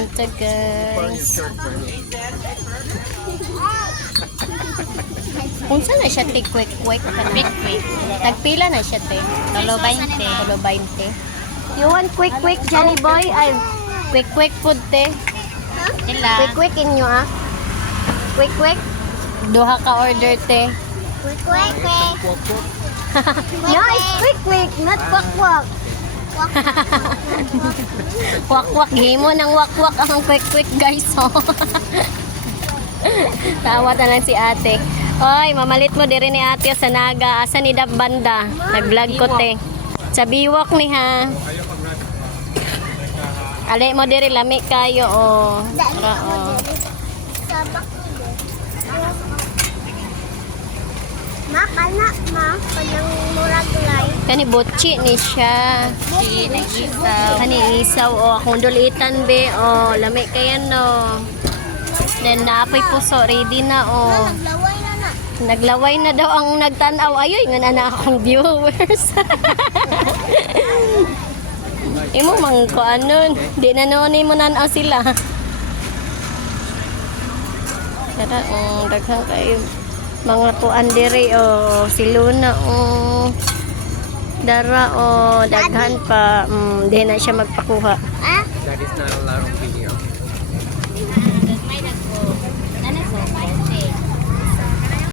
Ito guys. Kung saan na siya te quick. Tagpila na siya te. Tolo 20. Tolo 20. You want quick Johnny boy? Ay, quick food te. Sila. Quick inyo ah. Quick. Duha ka order te. Quick. Nice, quick, not kwak. Kwak, himo ng wak ang quick guys. Oh. Tawa na lang si ate. Oy, mamalit mo diri ni ate sa Naga. Asa ni Dab Banda? Nag-vlog ko te. Sa biwak ni ha. Ali mo diri lami kayo oh. Tara oh. Kanang murag gulay. Kani botchi ni siya. Kani isaw o akong dulitan be o lami kaya no. Then naapoy puso ready na o. Naglaway na daw ang nagtanaw. Ayoy nga na akong viewers. Imo mang ko anon. Di na noon mo nanaw sila. Tara daghang kayo. Mga tuan diri o si Luna o Dara o daghan pa di na siya magpakuha. Ah? That is not allowed.